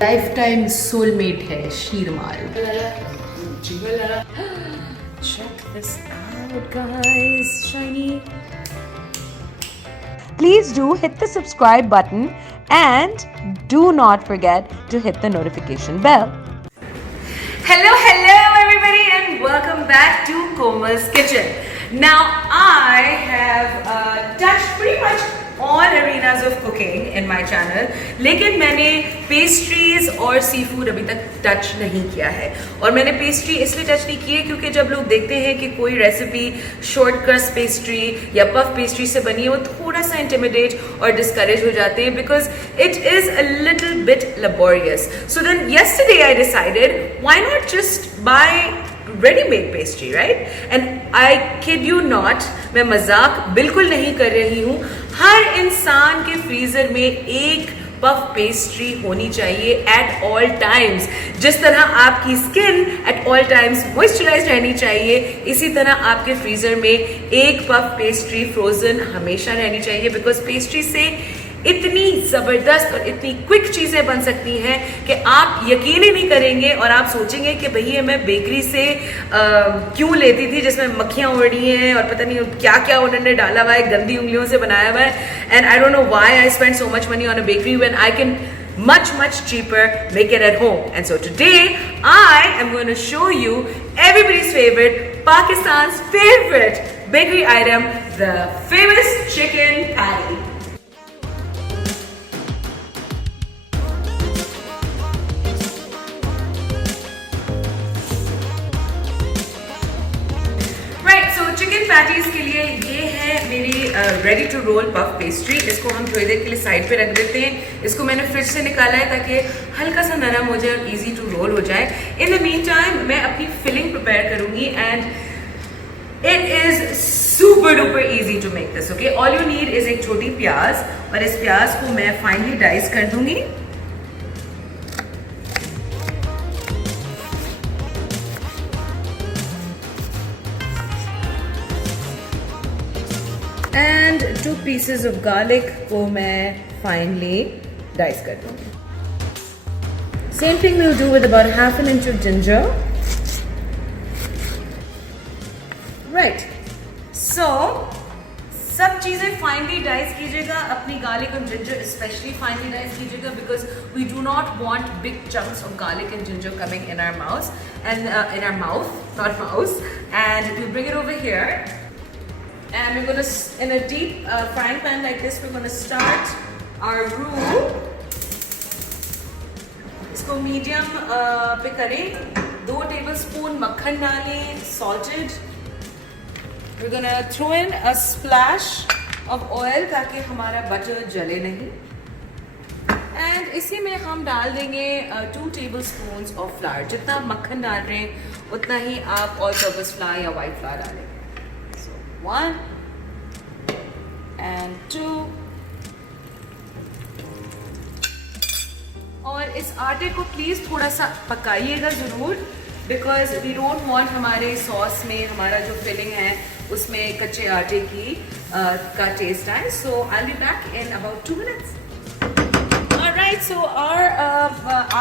Life time soulmate है sheermal. Check this out, guys. Shiny. Please do hit the subscribe button and do not forget to hit the notification bell. Hello everybody and welcome back to Komal's Kitchen. Now I have touched pretty much all arenas of cooking in my channel, लेकिन मैंने pastries और sea food अभी तक touch नहीं किया है। और मैंने पेस्ट्री इसलिए टच नहीं की है क्योंकि जब लोग देखते हैं कि कोई रेसिपी शॉर्ट क्रस्ट पेस्ट्री या पफ पेस्ट्री से बनी है वो थोड़ा सा इंटिमिडेट और डिस्करेज हो जाते हैं because it is a little bit laborious. So then yesterday I decided why not just buy ready-made pastry, right? And I kid you not, मैं मजाक बिल्कुल नहीं कर रही हूँ। हर इंसान के फ्रीजर में एक पफ पेस्ट्री होनी चाहिए एट ऑल टाइम्स। जिस तरह आपकी skin at all times moisturise रहनी चाहिए, इसी तरह आपके फ्रीजर में एक पफ पेस्ट्री फ्रोजन हमेशा रहनी चाहिए बिकॉज पेस्ट्री से इतनी जबरदस्त और इतनी क्विक चीजें बन सकती हैं कि आप यकीन ही नहीं करेंगे और आप सोचेंगे कि भैया मैं बेकरी से क्यों लेती थी जिसमें मक्खियां उड़ रही हैं और पता नहीं क्या क्या उन्होंने डाला हुआ है, गंदी उंगलियों से बनाया हुआ है। And I don't know why I spend so much money on a bakery when I can much cheaper make it at home. And so today I am going to show you everybody's favorite, Pakistan's favorite bakery item, the famous chicken patty. Chicken patties के लिए ये है मेरी ready to roll puff pastry. इसको हम थोड़ी देर के लिए साइड पे रख देते हैं। इसको मैंने फ्रिज से निकाला है ताकि हल्का सा नरम हो जाए और इजी टू रोल हो जाए। इन द मीन टाइम मैं अपनी फिलिंग प्रिपेयर करूंगी and it is super duper easy to make this. Okay, all you need is एक छोटी प्याज और इस प्याज को मैं फाइनली डाइस कर दूंगी। एंड 2 pieces of garlic को मैं फाइनली डाइस कर दूंगी। Same thing we'll do with about half an inch of ginger. Right. So सब चीजें फाइनली डाइस कीजिएगा। अपनी गार्लिक और जिंजर स्पेशली फाइनली डाइस कीजिएगा because we do not want big chunks of garlic and ginger coming in our mouth, not mouse. And we bring it over here. And we're going to, in a deep frying pan like this, we're going to start our roux. इसको medium पे करें। 2 tablespoon मक्खन डालें, salted. We're going to throw in a splash of oil ताकि हमारा butter जले नहीं। And इसी में हम डाल देंगे 2 tablespoons of flour. जितना आप मक्खन डाल रहे हैं उतना ही आप all purpose flour या white flour डालें। 1 and 2 और इस आटे को प्लीज थोड़ा सा पकाइएगा जरूर बिकॉज वी डोंट वांट हमारे सॉस में हमारा जो फिलिंग है उसमें कच्चे आटे की का टेस्ट आए। So I will be back in about 2 minutes. Alright, so our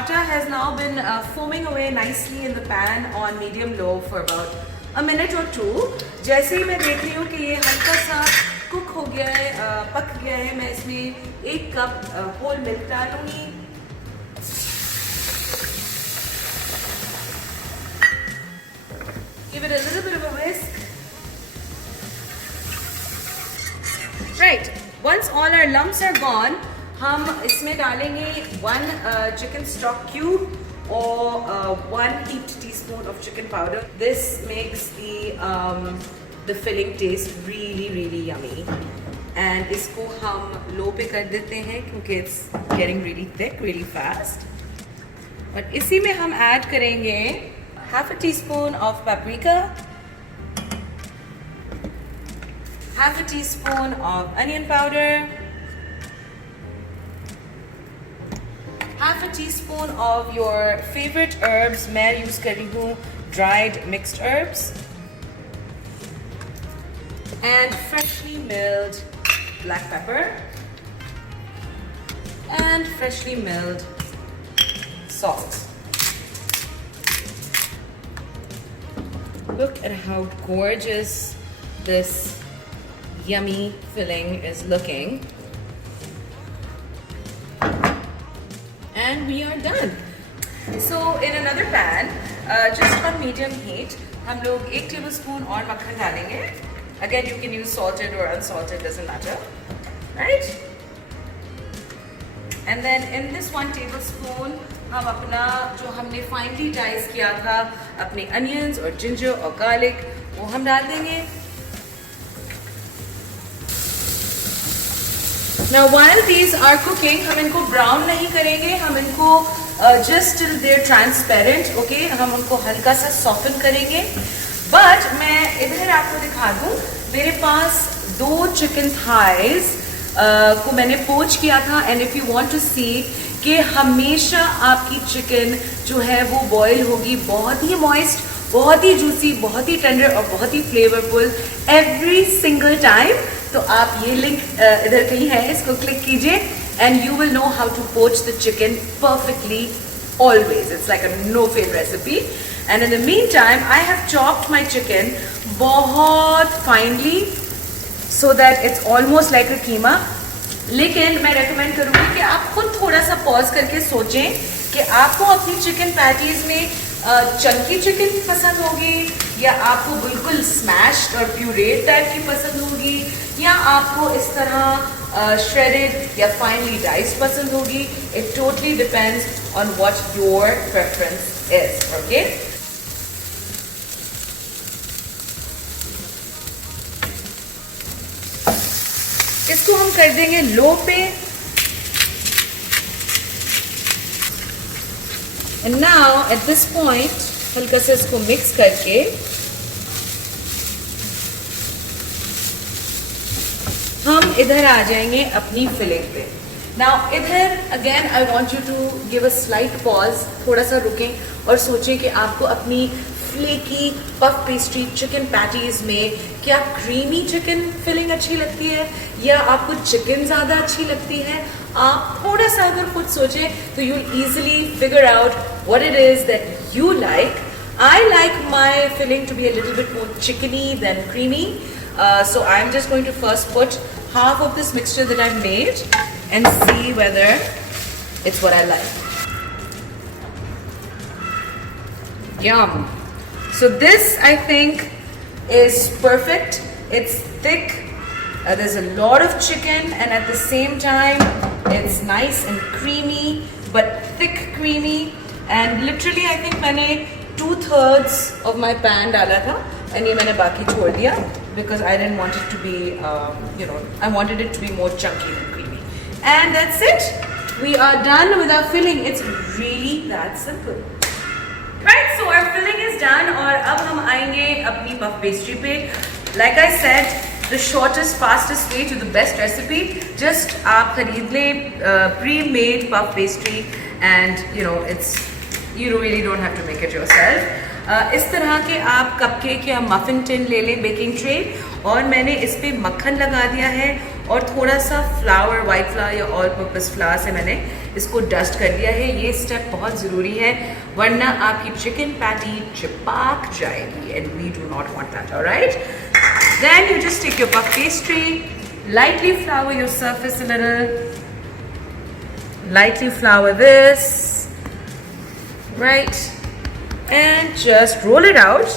atta has now been foaming away nicely in the pan on medium low for about a minute or 2. जैसे ही मैं देख रही हूँ कि ये हल्का सा कुक हो गया है, पक गया है, मैं इसमें 1 कप होल मिल्क डालूंगी। Give it a little bit of a whisk. Right, once all our lumps are gone, हम इसमें डालेंगे 1 chicken stock cube or 1 heaped teaspoon of chicken powder. This makes the filling taste really yummy. And इसको हम low पे कर देते हैं क्योंकि it's getting really thick really fast. और इसी में हम add करेंगे half a teaspoon of paprika, half a teaspoon of onion powder, half a teaspoon of your favorite herbs. मैं use कर रही हूँ dried mixed herbs and freshly milled black pepper and freshly milled salt. Look at how gorgeous this yummy filling is looking. And we are done. So in another pan, just on medium heat, हम लोग 1 tablespoon और मक्खन डालेंगे. Again, you can use salted or unsalted, doesn't matter, right? And then in this 1 tablespoon, हम अपना जो हमने finely dice किया था अपने onions और ginger और garlic, वो हम डाल देंगे. Now while these are cooking, हम इनको brown नहीं करेंगे, हम इनको just till they're transparent, okay? हम उनको हल्का सा soften करेंगे. But मैं इधर आपको दिखा दूँ, मेरे पास 2 chicken thighs को मैंने पोच किया था. And if you want to see कि हमेशा आपकी चिकन जो है वो बॉयल होगी बहुत ही moist, बहुत ही जूसी, बहुत ही टेंडर और बहुत ही फ्लेवरफुल every single time. तो आप ये लिंक इधर कहीं है, इसको क्लिक कीजिए and you will know how to poach the chicken perfectly always. It's like a no-fail recipe. And in the meantime, I have chopped my chicken बहुत finely so that it's almost like a keema. लेकिन मैं recommend करूँगी कि आप खुद थोड़ा सा pause करके सोचें कि आपको अपनी चिकन पैटीज में चंकी चिकन पसंद होगी या आपको बिल्कुल स्मैश्ड और प्यूरेट टाइप की पसंद होगी या आपको इस तरह श्रेडेड या फाइनली डाइस्ड पसंद होगी. It totally depends on what your preference is. Okay, इसको हम कर देंगे लो पे. And now at this point हल्का से इसको मिक्स करके हम इधर आ जाएंगे अपनी फिलिंग पे. Now इधर again I want you to give a slight pause, थोड़ा सा रुकें और सोचें कि आपको अपनी flaky puff pastry chicken patties में क्या क्रीमी चिकन फिलिंग अच्छी लगती है या आपको चिकन ज़्यादा अच्छी लगती है. आप थोड़ा सा अगर खुद सोचें तो you will easily figure out what it is that you like. I like my filling to be a little bit more chickeny than creamy. So I'm just going to first put half of this mixture that I've made and see whether it's what I like. Yum. So this I think is perfect. It's thick. There's a lot of chicken and at the same time it's nice and creamy but thick creamy. And literally I think मैंने 2/3 of my pan डाला था and ये मैंने बाकी छोड़ दिया because I didn't want it to be I wanted it to be more chunky than creamy. And that's it. We are done with our filling. It's really that simple. Right, so our filling is done और अब हम आएंगे अपनी puff pastry पे. Like I said, the shortest, fastest way to the best recipe. Just आप खरीद ले pre-made puff pastry and you really don't have to make it yourself. इस तरह के आप कपकेक या मफिन टिन ले लें, बेकिंग ट्रे, और मैंने इस पे मक्खन लगा दिया है और थोड़ा सा फ्लावर, वाइट फ्लावर या ऑल पर्पस फ्लावर से मैंने इसको डस्ट कर दिया है. ये स्टेप बहुत ज़रूरी है वरना आपकी चिकन पैटी चिपक जाएगी and we do not want that. Alright? Then you just take your puff pastry, lightly flour your surface a little, lightly flour this, right? And just roll it out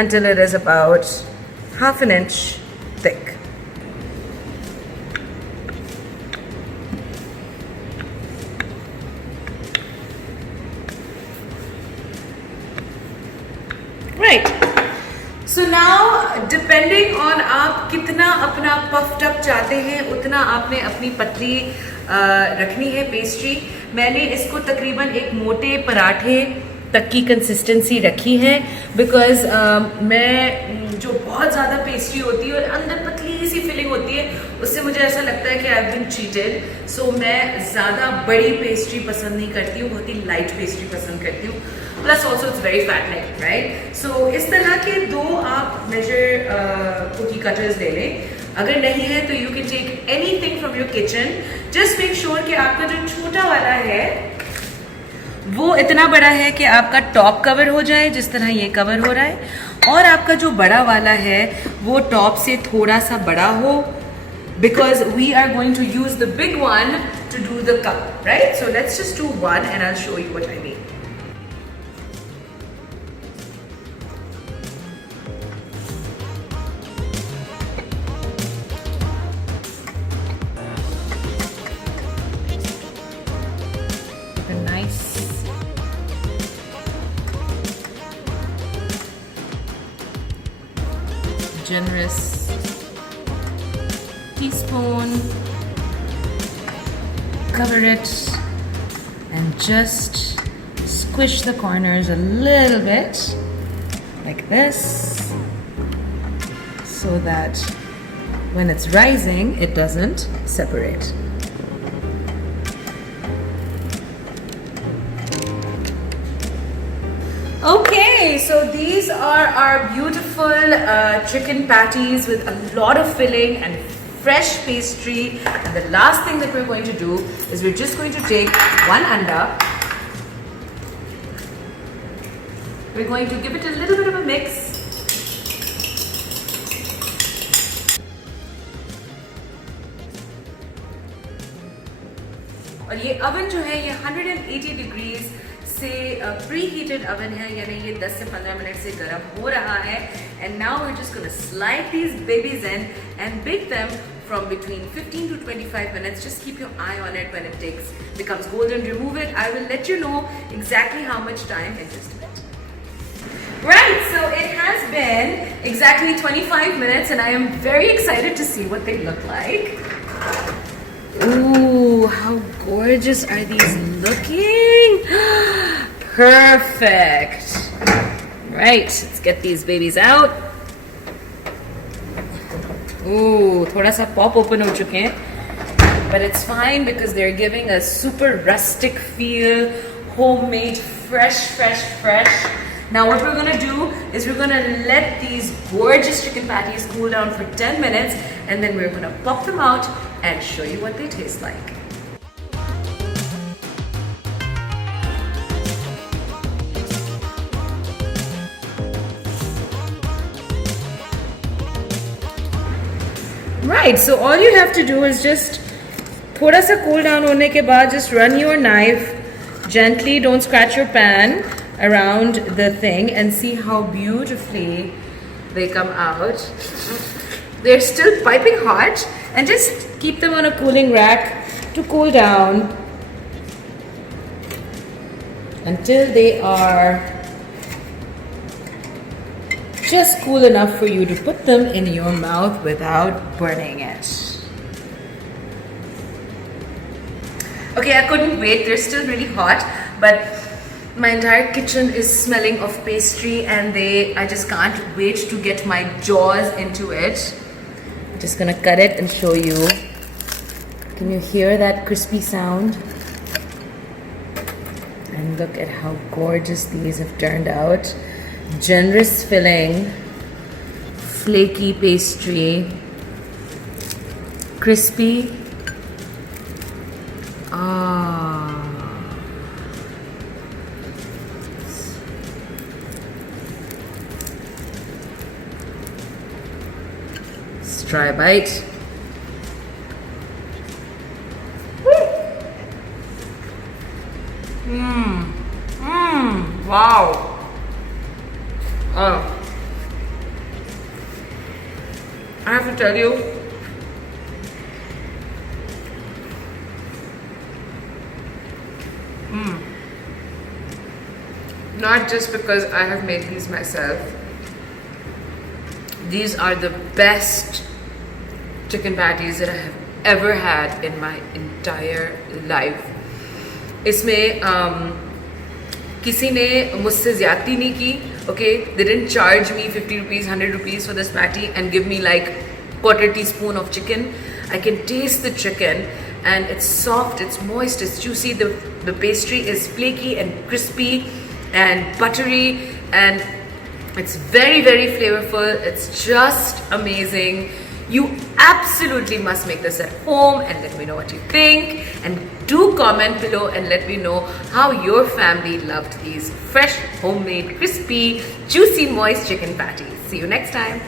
until it is about 1/2 inch thick. Right. So now depending on आप कितना अपना puffed up चाहते हैं उतना आपने अपनी पतली रखनी है पेस्ट्री. मैंने इसको तकरीबन एक मोटे पराठे तक की कंसिस्टेंसी रखी है बिकॉज मैं जो बहुत ज़्यादा पेस्ट्री होती है और अंदर पतली सी फिलिंग होती है उससे मुझे ऐसा लगता है कि आई हैव बीन चीटेड. सो मैं ज़्यादा बड़ी पेस्ट्री पसंद नहीं करती हूँ, बहुत ही लाइट पेस्ट्री पसंद करती हूँ. Plus also it's very fattening, right? So इस तरह के 2 आप मेजर कुकी कटर्स ले लें. अगर नहीं है तो you can take anything from your kitchen. Just make sure कि आपका जो छोटा वाला है वो इतना बड़ा है कि आपका टॉप कवर हो जाए जिस तरह ये कवर हो रहा है, और आपका जो बड़ा वाला है वो टॉप से थोड़ा सा बड़ा हो, because we are going to use the big one to do the cup, right? So let's just do one and I'll show you what I mean. A nice generous teaspoon, cover it and just squish the corners a little bit like this so that when it's rising it doesn't separate. Okay, so these are our beautiful chicken patties with a lot of filling and fresh pastry. And the last thing that we're going to do is we're just going to take one anda. We're going to give it a little bit of a mix. और ये oven जो है ये 180 degrees से pre heated oven है, यानी ये 10 से 15 मिनट से गर्म हो रहा है. And now we're just going to slide these babies in and bake them from between 15 to 25 minutes. Just keep your eye on it. When it becomes golden, remove it. I will let you know exactly how much time in just a bit. Right, so it has been exactly 25 minutes and I am very excited to see what they look like. Ooh, how gorgeous are these looking? Perfect. Right, let's get these babies out. Ooh, thoda sa pop open ho chuke hain. But it's fine because they're giving a super rustic feel, homemade, fresh. Now what we're gonna do is we're gonna let these gorgeous chicken patties cool down for 10 minutes and then we're gonna pop them out and show you what they taste like. Right, so all you have to do is just thoda sa cool down hone ke baad just run your knife gently, don't scratch your pan, around the thing and see how beautifully they come out. They're still piping hot and just keep them on a cooling rack to cool down until they are just cool enough for you to put them in your mouth without burning it. Okay, I couldn't wait. They're still really hot, but my entire kitchen is smelling of pastry and I just can't wait to get my jaws into it. I'm just gonna cut it and show you. Can you hear that crispy sound? And look at how gorgeous these have turned out. Generous filling, flaky pastry, crispy. Let's try a bite. Wow. I have to tell you, not just because I have made these myself, these are the best chicken patties that I have ever had in my entire life. इसमें किसी ने मुझसे ज़्यादती नहीं की. Okay, they didn't charge me 50 rupees, 100 rupees for this patty and give me like quarter teaspoon of chicken. I can taste the chicken and it's soft, it's moist, it's juicy. The pastry is flaky and crispy and buttery and it's very flavorful. It's just amazing. You absolutely must make this at home and let me know what you think. And Do comment below and let me know how your family loved these fresh, homemade, crispy, juicy, moist chicken patties. See you next time.